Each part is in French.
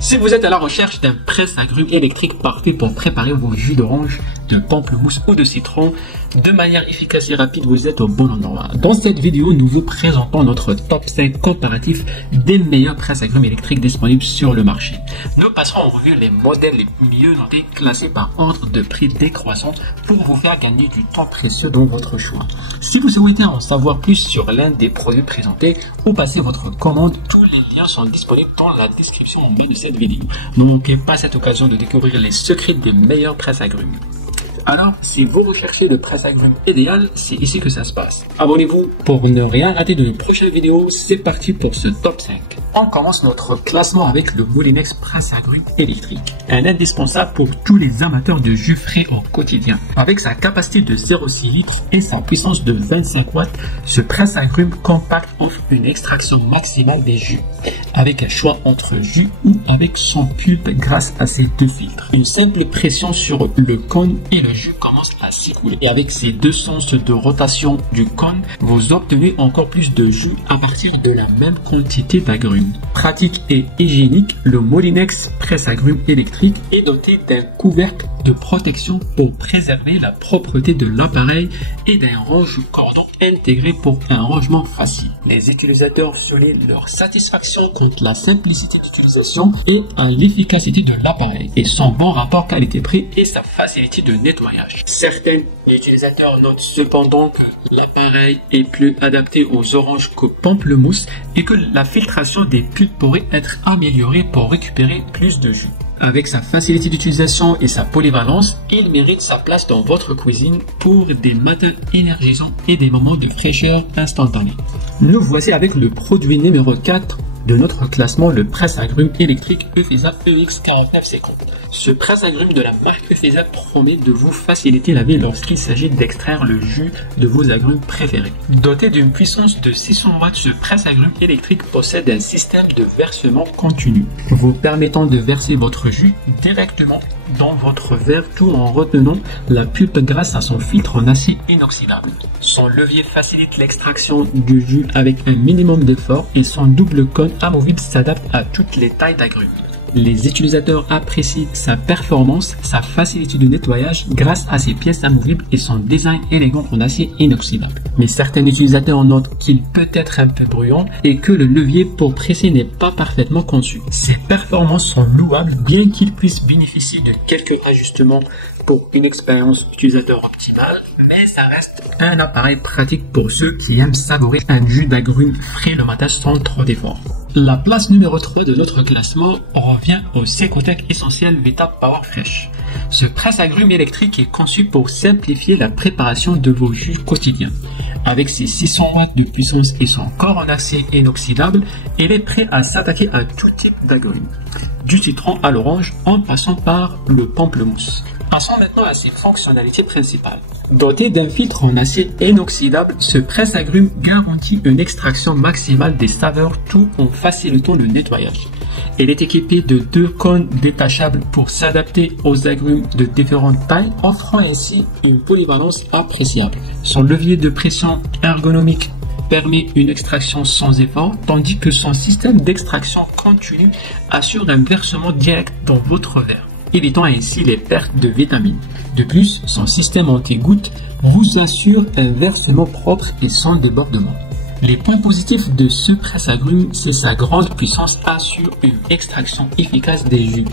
Si vous êtes à la recherche d'un presse-agrumes électrique parfait pour préparer vos jus d'orange, de pamplemousse ou de citron de manière efficace et rapide, vous êtes au bon endroit. Dans cette vidéo, nous vous présentons notre top 5 comparatif des meilleurs presse-agrumes électriques disponibles sur le marché. Nous passerons en revue les modèles les mieux notés, classés par ordre de prix décroissant pour vous faire gagner du temps précieux dans votre choix. Si vous souhaitez en savoir plus sur l'un des produits présentés ou passer votre commande, tous les liens sont disponibles dans la description en bas de cette vidéo. Ne manquez pas cette occasion de découvrir les secrets des meilleurs presse-agrumes. Alors, si vous recherchez le presse-agrumes idéal, c'est ici que ça se passe. Abonnez-vous pour ne rien rater de nos prochaines vidéos. C'est parti pour ce top 5. On commence notre classement avec le Molinex presse-agrumes électrique. Un indispensable pour tous les amateurs de jus frais au quotidien. Avec sa capacité de 0,6 litres et sa puissance de 25 watts, ce presse-agrumes compact offre une extraction maximale des jus. Avec un choix entre jus ou avec son pulpe grâce à ses deux filtres. Une simple pression sur le cône et le jus commence à s'écouler. Et avec ces deux sens de rotation du cône, vous obtenez encore plus de jus à partir de la même quantité d'agrumes. Pratique et hygiénique, le Molinex presse-agrumes électrique est doté d'un couvercle de protection pour préserver la propreté de l'appareil et d'un range-cordon intégré pour un rangement facile. Les utilisateurs soulignent leur satisfaction quant à la simplicité d'utilisation et à l'efficacité de l'appareil et son bon rapport qualité-prix et sa facilité de nettoyage. Certains utilisateurs notent cependant que l'appareil est plus adapté aux oranges qu'aux pamplemousses et que la filtration des pulpes pourrait être améliorée pour récupérer plus de jus. Avec sa facilité d'utilisation et sa polyvalence, il mérite sa place dans votre cuisine pour des matins énergisants et des moments de fraîcheur instantanée. Nous voici avec le produit numéro 4 de notre classement, le presse-agrumes électrique Eufesa EX4950. Ce presse-agrumes de la marque Eufesa promet de vous faciliter la vie lorsqu'il s'agit d'extraire le jus de vos agrumes préférés. Doté d'une puissance de 600 watts, ce presse-agrumes électrique possède un système de versement continu, vous permettant de verser votre jus directement dans votre verre tout en retenant la pulpe grâce à son filtre en acier inoxydable. Son levier facilite l'extraction du jus avec un minimum d'effort et son double cône amovible s'adapte à toutes les tailles d'agrumes. Les utilisateurs apprécient sa performance, sa facilité de nettoyage grâce à ses pièces amovibles et son design élégant en acier inoxydable. Mais certains utilisateurs notent qu'il peut être un peu bruyant et que le levier pour presser n'est pas parfaitement conçu. Ses performances sont louables bien qu'il puisse bénéficier de quelques ajustements pour une expérience utilisateur optimale, mais ça reste un appareil pratique pour ceux qui aiment savourer un jus d'agrumes frais le matin sans trop d'efforts. La place numéro 3 de notre classement revient au Secotec Essentiel Vita Power Fresh. Ce presse-agrumes électrique est conçu pour simplifier la préparation de vos jus quotidiens. Avec ses 600 watts de puissance et son corps en acier inoxydable, il est prêt à s'attaquer à tout type d'agrumes, du citron à l'orange en passant par le pamplemousse. Passons maintenant à ses fonctionnalités principales. Doté d'un filtre en acier inoxydable, ce presse-agrumes garantit une extraction maximale des saveurs tout en facilitant le nettoyage. Il est équipé de deux cônes détachables pour s'adapter aux agrumes de différentes tailles, offrant ainsi une polyvalence appréciable. Son levier de pression ergonomique permet une extraction sans effort, tandis que son système d'extraction continue assure un versement direct dans votre verre, évitant ainsi les pertes de vitamines. De plus, son système anti-gouttes vous assure un versement propre et sans débordement. Les points positifs de ce presse-agrumes, c'est sa grande puissance assure une extraction efficace des jus,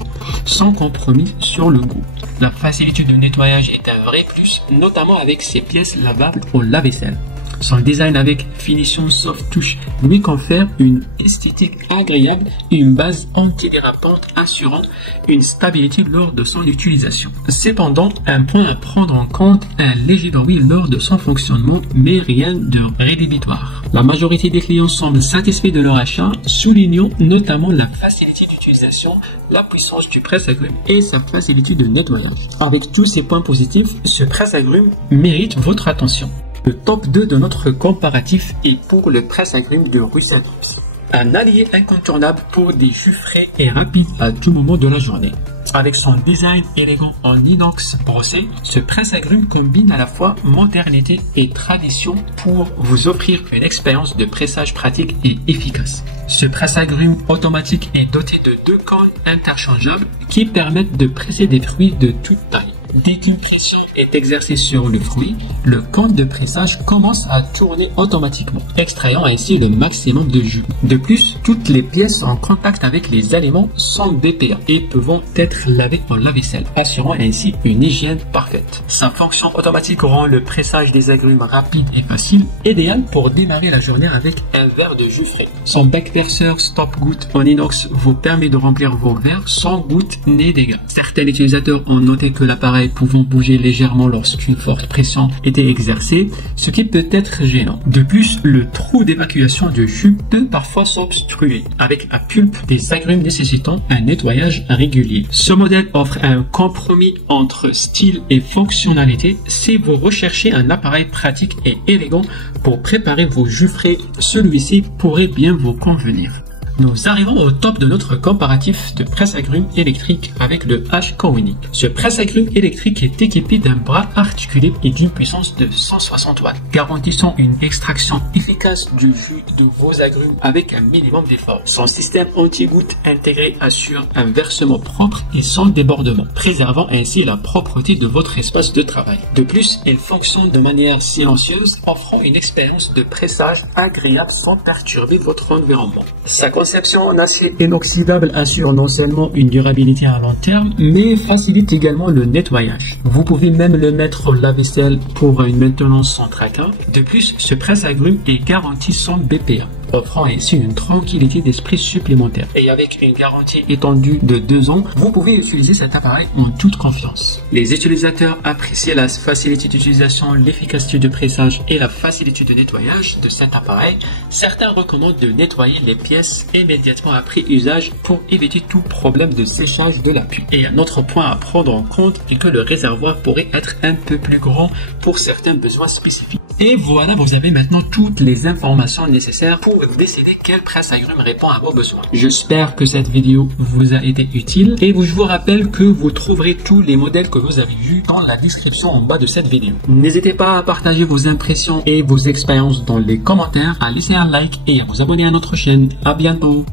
sans compromis sur le goût. La facilité de nettoyage est un vrai plus, notamment avec ses pièces lavables au lave-vaisselle. Son design avec finition soft touch lui confère une esthétique agréable et une base antidérapante assurant une stabilité lors de son utilisation. Cependant, un point à prendre en compte, un léger bruit lors de son fonctionnement, mais rien de rédhibitoire. La majorité des clients semblent satisfaits de leur achat, soulignant notamment la facilité d'utilisation, la puissance du presse-agrumes et sa facilité de nettoyage. Avec tous ces points positifs, ce presse-agrumes mérite votre attention. Le top 2 de notre comparatif est pour le presse-agrumes de Russell Hobbs. Un allié incontournable pour des jus frais et rapides à tout moment de la journée. Avec son design élégant en inox brossé, ce presse-agrumes combine à la fois modernité et tradition pour vous offrir une expérience de pressage pratique et efficace. Ce presse-agrumes automatique est doté de 2 cônes interchangeables qui permettent de presser des fruits de toute taille. Dès qu'une pression est exercée sur le fruit, le cône de pressage commence à tourner automatiquement, extrayant ainsi le maximum de jus. De plus, toutes les pièces en contact avec les aliments sont BPA et peuvent être lavées en lave-vaisselle, assurant ainsi une hygiène parfaite. Sa fonction automatique rend le pressage des agrumes rapide et facile, idéal pour démarrer la journée avec un verre de jus frais. Son bec perceur stop-goutte en inox vous permet de remplir vos verres sans goutte ni dégâts. Certains utilisateurs ont noté que l'appareil pouvant bouger légèrement lorsqu'une forte pression était exercée, ce qui peut être gênant. De plus, le trou d'évacuation de jus peut parfois s'obstruer, avec la pulpe des agrumes nécessitant un nettoyage régulier. Ce modèle offre un compromis entre style et fonctionnalité. Si vous recherchez un appareil pratique et élégant pour préparer vos jus frais, celui-ci pourrait bien vous convenir. Nous arrivons au top de notre comparatif de presse-agrumes électrique avec le H-Kowinic. Ce presse-agrumes électrique est équipé d'un bras articulé et d'une puissance de 160 watts, garantissant une extraction efficace du jus de vos agrumes avec un minimum d'effort. Son système anti-goutte intégré assure un versement propre et sans débordement, préservant ainsi la propreté de votre espace de travail. De plus, il fonctionne de manière silencieuse, offrant une expérience de pressage agréable sans perturber votre environnement. Sa conception en acier inoxydable assure non seulement une durabilité à long terme, mais facilite également le nettoyage. Vous pouvez même le mettre au lave-vaisselle pour une maintenance sans tracas. De plus, ce presse-agrumes est garanti sans BPA, offrant ainsi une tranquillité d'esprit supplémentaire. Et avec une garantie étendue de 2 ans, vous pouvez utiliser cet appareil en toute confiance. Les utilisateurs apprécient la facilité d'utilisation, l'efficacité de pressage et la facilité de nettoyage de cet appareil. Certains recommandent de nettoyer les pièces immédiatement après usage pour éviter tout problème de séchage de la pulpe. Et un autre point à prendre en compte est que le réservoir pourrait être un peu plus grand pour certains besoins spécifiques. Et voilà, vous avez maintenant toutes les informations nécessaires pour décider quel presse-agrumes répond à vos besoins. J'espère que cette vidéo vous a été utile et je vous rappelle que vous trouverez tous les modèles que vous avez vus dans la description en bas de cette vidéo. N'hésitez pas à partager vos impressions et vos expériences dans les commentaires, à laisser un like et à vous abonner à notre chaîne. À bientôt.